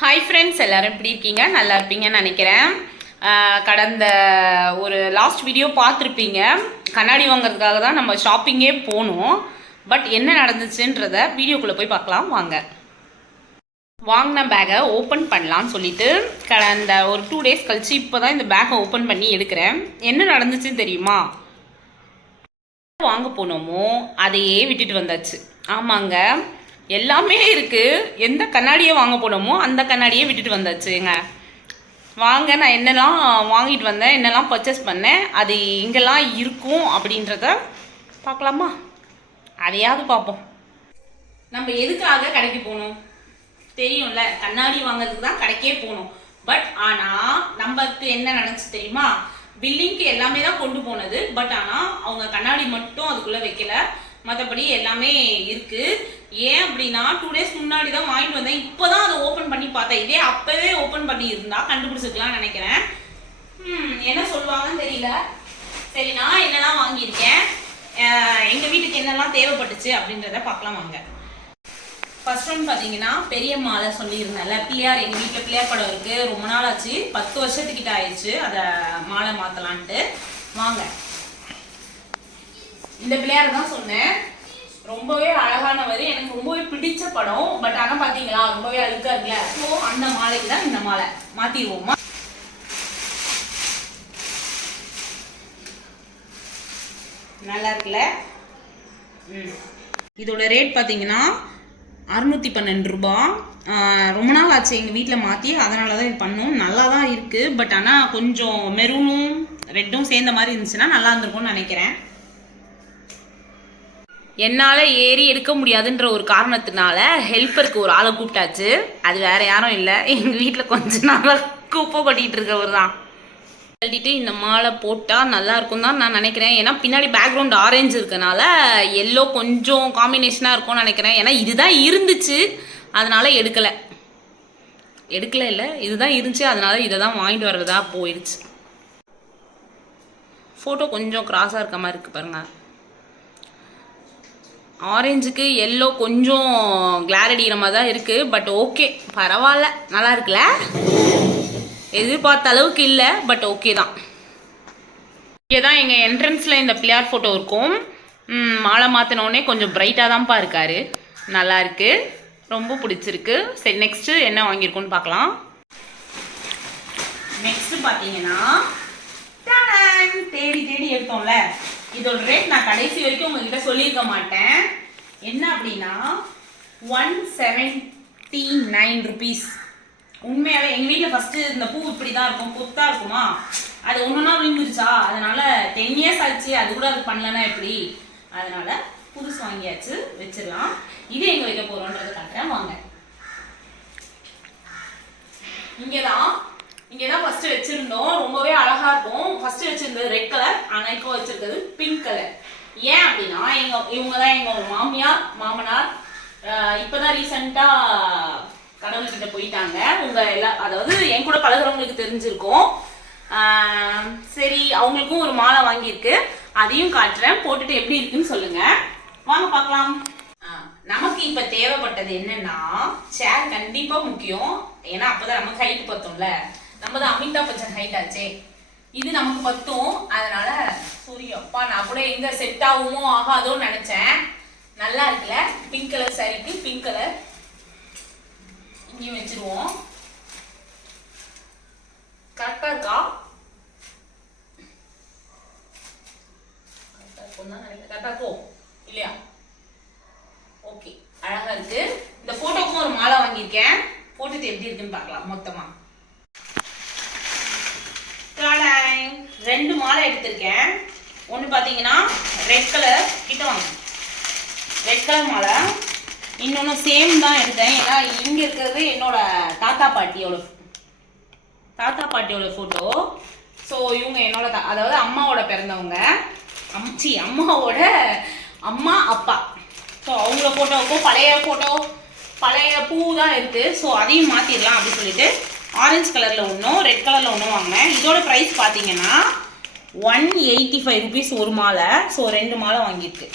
Hi friends, எல்லோரும் எப்படி இருக்கீங்க? நல்லா இருப்பீங்கன்னு நினைக்கிறேன். கடந்த ஒரு லாஸ்ட் வீடியோ பார்த்துருப்பீங்க. கண்ணாடி வாங்குறதுக்காக தான் நம்ம ஷாப்பிங்கே போனோம். பட் என்ன நடந்துச்சுன்றத வீடியோக்குள்ளே போய் பார்க்கலாம் வாங்க. வாங்கின பேக்கை ஓப்பன் பண்ணலான்னு சொல்லிட்டு கடந்த ஒரு 2 days கழிச்சு இப்போ தான் இந்த பேக்கை ஓப்பன் பண்ணி எடுக்கிறேன். என்ன நடந்துச்சுன்னு தெரியுமா? வாங்க போனோமோ அதையே விட்டுட்டு வந்தாச்சு. ஆமாங்க, எல்லாமே இருக்குது. எந்த கண்ணாடியை வாங்க போனோமோ அந்த கண்ணாடியே விட்டுட்டு வந்தாச்சுங்க. வாங்க, நான் என்னெல்லாம் வாங்கிட்டு வந்தேன், என்னெல்லாம் பர்ச்சேஸ் பண்ணேன், அது எங்கெல்லாம் இருக்கும் அப்படின்றத பார்க்கலாமா? அதையாவது பார்ப்போம். நம்ம எதுக்காக கடைக்கு போகணும் தெரியும்ல, கண்ணாடி வாங்கிறதுக்கு தான் கடைக்கே போகணும். பட் ஆனால் நமக்கு என்ன நினச்சி தெரியுமா? பில்லிங்க்கு எல்லாமே தான் கொண்டு போனது. பட் ஆனால் அவங்க கண்ணாடி மட்டும் அதுக்குள்ளே வைக்கல, மற்றபடி எல்லாமே இருக்குது. ஏன் அப்படின்னா 2 days முன்னாடி தான் வாங்கிட்டு வந்தேன். இப்போ தான் அதை ஓப்பன் பண்ணி பார்த்தேன். இதே அப்போவே ஓப்பன் பண்ணி இருந்தா கண்டுபிடிச்சிக்கலாம்னு நினைக்கிறேன். என்ன சொல்லுவாங்கன்னு தெரியல. சரி, நான் என்னெல்லாம் வாங்கியிருக்கேன், எங்கள் வீட்டுக்கு என்னெல்லாம் தேவைப்பட்டுச்சு அப்படின்றத பார்க்கலாம் வாங்க. ஃபர்ஸ்ட் ஒன் பார்த்தீங்கன்னா பெரிய மாலை சொல்லியிருந்தேன்ல, பிள்ளையார். எங்கள் வீட்டில் பிள்ளையார் படம் இருக்குது, ரொம்ப நாள் ஆச்சு, 10 வருஷத்துக்கிட்ட ஆயிடுச்சு அதை மாலை மாற்றலான்ட்டு. வாங்க, இந்த பிள்ளையார் தான் சொன்னேன். ரொம்பவே அழகானவர், எனக்கு ரொம்பவே பிடிச்ச படம். பட் ஆனால் பார்த்தீங்களா ரொம்பவே அழுக்கா இருக்குல்ல. ஸோ அந்த மாலைக்கு தான் இந்த மாலை மாற்றிடுவோமா? நல்லா இருக்குல்ல. இதோட ரேட் பார்த்தீங்கன்னா 612 ரூபா. ரொம்ப நாள் ஆச்சு எங்கள் வீட்டில் மாற்றி, அதனால தான் இது பண்ணோம். நல்லா தான் இருக்குது. பட் ஆனால் கொஞ்சம் மெரூனும் ரெட்டும் சேர்ந்த மாதிரி இருந்துச்சுன்னா நல்லா இருந்திருக்கும்னு நினைக்கிறேன். என்னால் ஏறி எடுக்க முடியாதுன்ற ஒரு காரணத்தினால ஹெல்ப்பருக்கு ஒரு ஆளை கூப்பிட்டாச்சு. அது வேறு யாரும் இல்லை, எங்கள் வீட்டில் கொஞ்ச நாளாக குப்பை கொட்டிகிட்டு இருக்கவர் தான். கழட்டிட்டு இந்த மாலை போட்டால் நல்லா இருக்கும் தான் நான் நினைக்கிறேன். ஏன்னா பின்னாடி பேக்ரவுண்ட் ஆரஞ்சு இருக்கனால எல்லோ கொஞ்சம் காம்பினேஷனாக இருக்கும்னு நினைக்கிறேன். ஏன்னா இதுதான் இருந்துச்சு, அதனால எடுக்கலை இல்லை, இதுதான் இருந்துச்சு, அதனால இதை தான் வாங்கிட்டு வர்றதா போயிடுச்சு. ஃபோட்டோ கொஞ்சம் கிராஸாக இருக்க மாதிரி இருக்குது பாருங்கள். ஆரஞ்சுக்கு எல்லோ கொஞ்சம் கிளாரிடிக்கிற மாதிரி தான் இருக்குது. பட் ஓகே, பரவாயில்ல, நல்லா இருக்குல்ல. எதிர்பார்த்த அளவுக்கு இல்லை, பட் ஓகே தான். இங்கே தான் எங்கள் என்ட்ரன்ஸில் இந்த பிள்ளையார் ஃபோட்டோ இருக்கும். மாலை மாற்றினோடனே கொஞ்சம் பிரைட்டாக தான்ப்பா இருக்கார். நல்லா இருக்கு, ரொம்ப பிடிச்சிருக்கு. சரி, நெக்ஸ்ட்டு என்ன வாங்கியிருக்கோன்னு பார்க்கலாம். நெக்ஸ்ட்டு பார்த்தீங்கன்னா தேடி தேடி எடுத்தோம்ல, இதோட ரேட் நான் கடைசி வரைக்கும் உங்ககிட்ட சொல்லியிருக்க மாட்டேன். என்ன அப்படின்னா 179 rupees. உண்மையாகவே எங்கள் வீட்டில் ஃபஸ்ட்டு இந்த பூ இப்படி தான் இருக்கும், கொத்தாக இருக்குமா, அது ஒன்றுனா விழுந்துருச்சா, அதனால் 10 years ஆச்சு, அது கூட அது பண்ணலன்னா எப்படி, அதனால் புதுசு வாங்கியாச்சு, வச்சிடலாம். இது எங்கே வைக்க போகிறோன்றதை காட்டுறேன் வாங்க. இங்கே தான் ஃபஸ்ட்டு வச்சுருந்தோம். ரொம்பவே அழகாக இருக்கும். ஃபஸ்ட்டு வச்சுருந்தது ரெட் கலர், ஆனால் இப்போ வச்சுருக்கிறது பிங்க் கலர். ஏன் அப்படின்னா இவங்க தான் எங்கள் மாமனார் இப்போ தான் ரீசெண்டாக கடவுள்கிட்ட போயிட்டாங்க. அதாவது என் கூட பழகிறவங்களுக்கு தெரிஞ்சிருக்கும். சரி, அவங்களுக்கும் ஒரு மாலை வாங்கியிருக்கு, அதையும் காட்டுறேன். போட்டுட்டு எப்படி இருக்குன்னு சொல்லுங்க, வாங்க பார்க்கலாம். நமக்கு இப்ப தேவைப்பட்டது என்னன்னா சேர் கண்டிப்பா முக்கியம். ஏன்னா அப்பதான் நமக்கு ஹைட் பத்தும்ல. நம்ம தான் அமிதாப் பச்சன் ஹைட் ஆச்சே, இது நமக்கு பத்தும். அதனால சூரியப்பா நான் கூட எங்க செட் ஆகுமோ ஆகாதோன்னு நினைச்சேன். நல்லா இருக்குல்ல, பிங்க் கலர் சாரிக்கு பிங்க் கலர் இங்கேயும் வச்சிருவோம். கரெக்டா இருக்கா? கரெக்டா இருக்கும் இல்லையா? ஓகே, அழகா இருக்கு. இந்த போட்டோக்கும் ஒரு மாலை வாங்கியிருக்கேன், போட்டுட்டு எப்படி இருக்குன்னு பார்க்கலாம். மொத்தமா 2 மாலை எடுத்திருக்கேன். ஒன்று பார்த்தீங்கன்னா ரெட் கலர், கிட்ட வாங்க, ரெட் கலர் மாலை. இன்னொன்று சேம் தான் எடுத்தேன். ஏன்னா இங்கே இருக்கிறது என்னோட தாத்தா பாட்டியோட ஃபோட்டோ. ஸோ இவங்க என்னோட அதாவது அம்மாவோட பிறந்தவங்க, அம்மாவோட அம்மா அப்பா. ஸோ அவங்கள ஃபோட்டோவுக்கும் பழைய பூ தான் இருக்குது. ஸோ அதையும் மாற்றிடலாம் அப்படின்னு சொல்லிட்டு ஆரஞ்சு கலரில் ஒன்றும் ரெட் கலரில் ஒன்றும் வாங்கினேன். இதோட ப்ரைஸ் பார்த்தீங்கன்னா 185 rupees ஒரு மாலை. ஸோ 2 மாலை வாங்கியிருக்கு.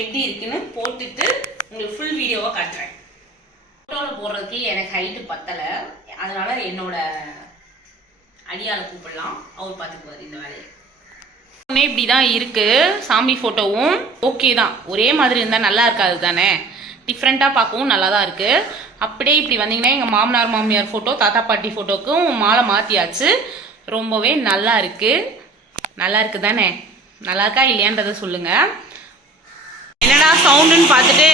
எப்படி இருக்குன்னு போட்டுட்டு உங்களுக்கு ஃபுல் வீடியோவாக காட்டுறேன். ஃபோட்டோவில் போடுறதுக்கு எனக்கு ஹைட்டு பத்தலை, அதனால என்னோட அடியாளை கூப்பிடலாம், அவர் பார்த்துக்குவார் இந்த வேலையை. இப்படி தான் இருக்குது. சாமி ஃபோட்டோவும் ஓகே தான், ஒரே மாதிரி இருந்தால் நல்லா இருக்காது தானே, டிஃப்ரெண்ட்டாக பார்க்கவும் நல்லா தான் இருக்குது. அப்படியே இப்படி வந்தீங்கன்னா எங்கள் மாமனார் மாமியார் ஃபோட்டோ, தாத்தா பாட்டி ஃபோட்டோக்கும் மாலை மாற்றியாச்சு. ரொம்பவே நல்லா இருக்குது. நல்லா இருக்குது தானே? நல்லா இருக்கா இல்லையான்றதை சொல்லுங்கள். என்னடா சவுண்டுன்னு பார்த்துட்டு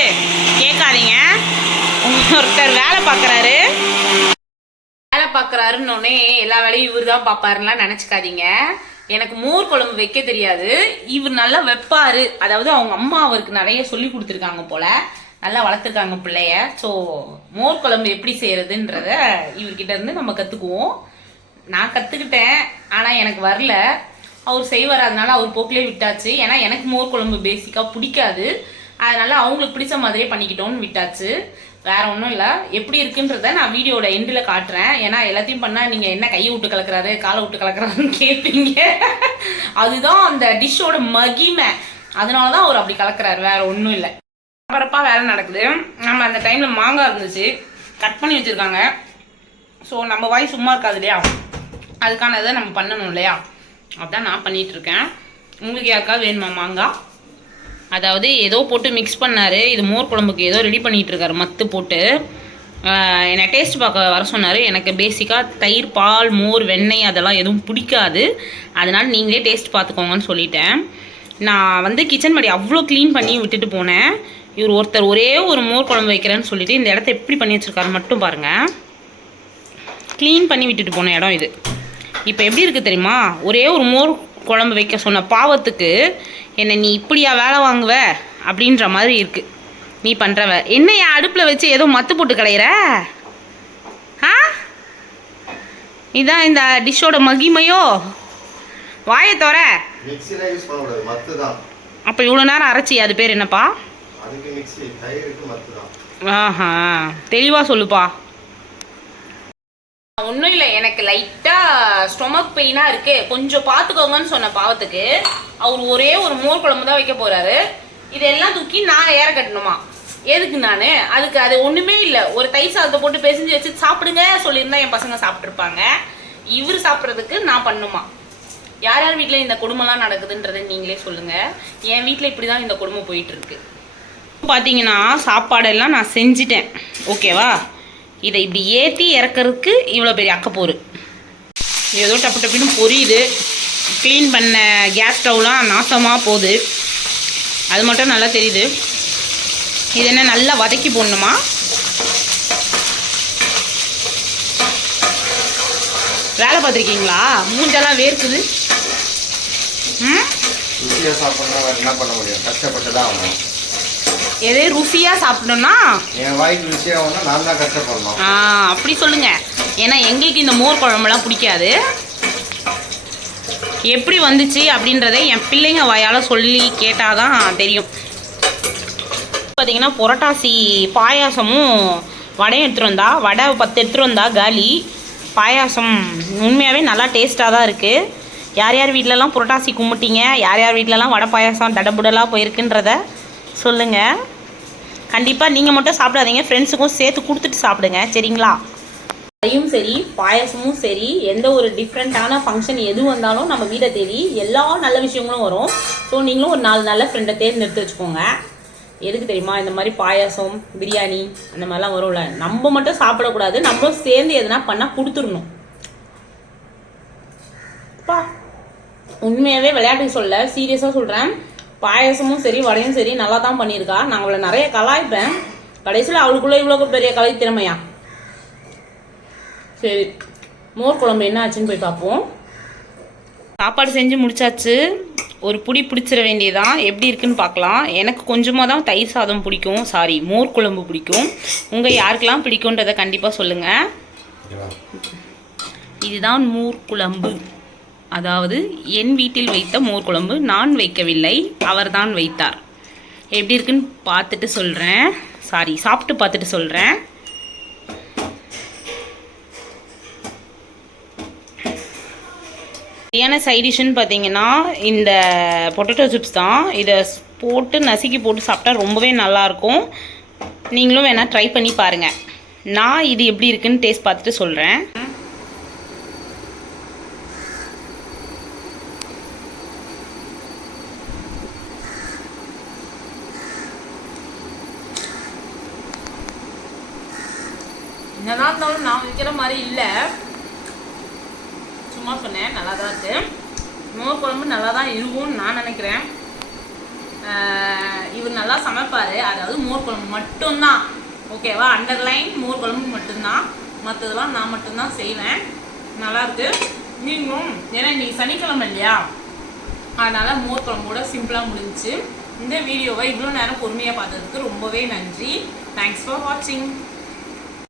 கேட்காதீங்க, ஒருத்தர் வேலை பார்க்குறாரு. வேலை பார்க்குறாருன்னொடனே எல்லா வேலையும் இவர் தான் பார்ப்பாருலாம் நினச்சிக்காதீங்க. எனக்கு மோர் குழம்பு வைக்க தெரியாது, இவர் நல்லா வைப்பார். அதாவது அவங்க அம்மா அவருக்கு நிறைய சொல்லி கொடுத்துருக்காங்க போல், நல்லா வளர்த்துருக்காங்க பிள்ளைய. ஸோ மோர் குழம்பு எப்படி செய்கிறதுன்றத இவர்கிட்ட இருந்து நம்ம கற்றுக்குவோம். நான் கற்றுக்கிட்டேன், ஆனால் எனக்கு வரல. அவர் செய்வார், அதனால அவர் போக்கிலே விட்டாச்சு. ஏன்னா எனக்கு மோர் குழம்பு பேசிக்காக பிடிக்காது, அதனால அவங்களுக்கு பிடிச்ச மாதிரியே பண்ணிக்கிட்டோன்னு விட்டாச்சு. வேற ஒன்றும் இல்லை. எப்படி இருக்குன்றத நான் வீடியோட எண்டில் காட்டுறேன். ஏன்னா எல்லாத்தையும் பண்ணால் நீங்கள் என்ன கையை விட்டு கலக்கிறாரு காலை விட்டு கலக்கிறாருன்னு கேட்பீங்க. அதுதான் அந்த டிஷ்ஷோட மகிமை, அதனால தான் அவர் அப்படி கலக்கிறாரு, வேற ஒன்றும் இல்லை. பரப்பாக வேலை நடக்குது. நம்ம அந்த டைமில் மாங்காய் இருந்துச்சு, கட் பண்ணி வச்சுருக்காங்க. ஸோ நம்ம வாய் சும்மா இருக்காது இல்லையா, அதுக்கான இதை நம்ம பண்ணணும் இல்லையா, அதுதான் நான் பண்ணிகிட்ருக்கேன். உங்களுக்கு யாருக்காவது வேணுமா மாங்காய்? அதாவது ஏதோ போட்டு மிக்ஸ் பண்ணார், இது மோர் குழம்புக்கு ஏதோ ரெடி பண்ணிகிட்ருக்காரு மத்து போட்டு. என்னை டேஸ்ட் பார்க்க வர சொன்னார். எனக்கு பேசிக்காக தயிர், பால், மோர், வெண்ணெய் அதெல்லாம் எதுவும் பிடிக்காது, அதனால் நீங்களே டேஸ்ட் பார்த்துக்கோங்கன்னு சொல்லிட்டேன். நான் வந்து கிச்சன் படி அவ்வளோ க்ளீன் பண்ணி விட்டுட்டு போனேன். இவர் ஒருத்தர் ஒரே ஒரு மோர் குழம்பு வைக்கிறேன்னு சொல்லிட்டு இந்த இடத்த எப்படி பண்ணி வச்சுருக்காரு மட்டும் பாருங்கள். க்ளீன் பண்ணி விட்டுட்டு போன இடம் இது. இப்போ எப்படி இருக்குது தெரியுமா, ஒரே ஒரு மோர் குழம்பு வைக்க சொன்ன பாவத்துக்கு என்னை நீ இப்படியா வேலை வாங்குவ அப்படின்ற மாதிரி இருக்குது. நீ பண்ணுறவ என்ன என் அடுப்பில் வச்சு ஏதோ மத்து போட்டு கலையிற? ஆ, இதான் இந்த டிஷ்ஷோட மகிமையோ? வாயை தோற. அப்போ இவ்வளோ நேரம் அரைச்சி அது பேர் என்னப்பா? ஆஹா, தெளிவாக சொல்லுப்பா. ஒன்றும் இல்லை, எனக்கு லைட்டாக ஸ்டொமக் பெயினாக இருக்குது, கொஞ்சம் பார்த்துக்கோங்கன்னு சொன்ன பாவத்துக்கு அவர் ஒரே ஒரு மோர் குழம்பு தான் வைக்க போகிறாரு. இதெல்லாம் தூக்கி நான் ஏற கட்டணுமா? எதுக்கு நான்? அதுக்கு அது ஒன்றுமே இல்லை, ஒரு தயிர் சாதத்தை போட்டு பிசைஞ்சு வச்சு சாப்பிடுங்க சொல்லியிருந்தா என் பசங்க சாப்பிட்ருப்பாங்க. இவர் சாப்பிட்றதுக்கு நான் பண்ணுமா? யார் யார் வீட்டில் இந்த குடும்பம்லாம் நடக்குதுன்றதை நீங்களே சொல்லுங்கள். என் வீட்டில் இப்படி தான் இந்த குடும்பம் போயிட்டுருக்கு. பார்த்தீங்கன்னா சாப்பாடெல்லாம் நான் செஞ்சிட்டேன், ஓகேவா? இதை இப்படி ஏற்றி இறக்கிறதுக்கு இவ்வளோ பெரிய அக்கப்போரு. ஏதோ டப்பு டப்புன்னு பொரியுது. க்ளீன் பண்ண கேஸ் ஸ்டவ்லாம் நாசமாக போகுது, அது மட்டும் நல்லா தெரியுது. இது என்ன நல்லா வதக்கி போடணுமா? வேலை பார்த்துருக்கீங்களா? மூஞ்செல்லாம் வேர்க்குது. என்ன பண்ண முடியும், கஷ்டப்பட்டு தான் ஆகணும். எதே ருசியாக சாப்பிடணும்னா என் வாய்க்கு ருசியாக நான் தான் கஷ்டப்படணும். அப்படி சொல்லுங்க. ஏன்னா எங்களுக்கு இந்த மோர் குழம்புலாம் பிடிக்காது. எப்படி வந்துச்சு அப்படின்றத என் பிள்ளைங்க வாயால் சொல்லி கேட்டால் தான் தெரியும். பார்த்தீங்கன்னா புரட்டாசி பாயாசமும் வடையும் எடுத்துகிட்டு வந்தா, வடை 10 எடுத்துகிட்டு வந்தா காலி. பாயாசம் உண்மையாகவே நல்லா டேஸ்ட்டாக தான் இருக்குது. யார் யார் வீட்டிலலாம் புரட்டாசி கும்பிட்டீங்க, யார் யார் வீட்டிலலாம் வடை பாயாசம் தடபுடலாக போயிருக்குன்றத சொல்லுங்கள். கண்டிப்பாக நீங்கள் மட்டும் சாப்பிடாதீங்க, ஃப்ரெண்ட்ஸுக்கும் சேர்த்து கொடுத்துட்டு சாப்பிடுங்க, சரிங்களா? அதையும் சரி பாயாசமும் சரி, எந்த ஒரு டிஃப்ரெண்ட்டான ஃபங்க்ஷன் எது வந்தாலும் நம்ம வீட்டை தேடி எல்லா நல்ல விஷயங்களும் வரும். ஸோ நீங்களும் ஒரு 4 நல்ல ஃப்ரெண்டை தேர்ந்தெடுத்து வச்சுக்கோங்க. எதுக்கு தெரியுமா? இந்த மாதிரி பாயாசம், பிரியாணி அந்த மாதிரிலாம் வரும்ல, நம்ம மட்டும் சாப்பிடக்கூடாது, நம்மளும் சேர்ந்து எதுனா பண்ணால் கொடுத்துடணும். பா, உண்மையாகவே விளையாட்டுக்கு சொல்ல, சீரியஸாக சொல்கிறேன். பாயசமும் சரி வடையும் சரி நல்லா தான் பண்ணியிருக்கா. நான் அவளை நிறைய கலாய்ப்பேன், கடைசியில் அவளுக்குள்ளே இவ்வளோ பெரிய கலை திறமையா. சரி, மோர் குழம்பு என்ன ஆச்சுன்னு போய் பார்ப்போம். சாப்பாடு செஞ்சு முடிச்சாச்சு. ஒரு புடி பிடிச்சிட வேண்டியதான். எப்படி இருக்குன்னு பார்க்கலாம். எனக்கு கொஞ்சமாக தான் தயிர் சாதம் பிடிக்கும், சாரி மோர் குழம்பு பிடிக்கும். உங்கள் யாருக்கெல்லாம் பிடிக்குன்றதை கண்டிப்பாக சொல்லுங்கள். இதுதான் மோர் குழம்பு, அதாவது என் வீட்டில் வைத்த மோர் குழம்பு. நான் வைக்கவில்லை, அவர்தான் வைத்தார். எப்படி இருக்குன்னு பார்த்துட்டு சொல்கிறேன், சாரி சாப்பிட்டு பார்த்துட்டு சொல்கிறேன். சரியான சைடிஷ்னு பார்த்தீங்கன்னா இந்த பொட்டேட்டோ சிப்ஸ் தான். இதை போட்டு நசுக்கி போட்டு சாப்பிட்டா ரொம்பவே நல்லாயிருக்கும். நீங்களும் வேணால் ட்ரை பண்ணி பாருங்கள். நான் இது எப்படி இருக்குன்னு டேஸ்ட் பார்த்துட்டு சொல்கிறேன். என்னதான் இருந்தாலும் நான் வைக்கிற மாதிரி இல்லை, சும்மா சொன்னேன். நல்லா தான் இருக்குது. மோர் குழம்பு நல்லா தான் இருக்கும்னு நான் நினைக்கிறேன். இவர் நல்லா சமைப்பார். அதாவது மோர் குழம்பு மட்டும்தான், ஓகேவா? அண்டர்லைன் மோர் குழம்பு மட்டும்தான், மற்றதெல்லாம் நான் மட்டும்தான் செய்வேன். நல்லாயிருக்கு. நீங்களும், ஏன்னா இன்றைக்கி சனிக்கிழமை இல்லையா, அதனால் மோர் குழம்போட சிம்பிளாக முடிஞ்சிச்சு. இந்த வீடியோவை இவ்வளோ நேரம் பொறுமையாக பார்த்ததுக்கு ரொம்பவே நன்றி. தேங்க்ஸ் ஃபார் வாட்சிங்.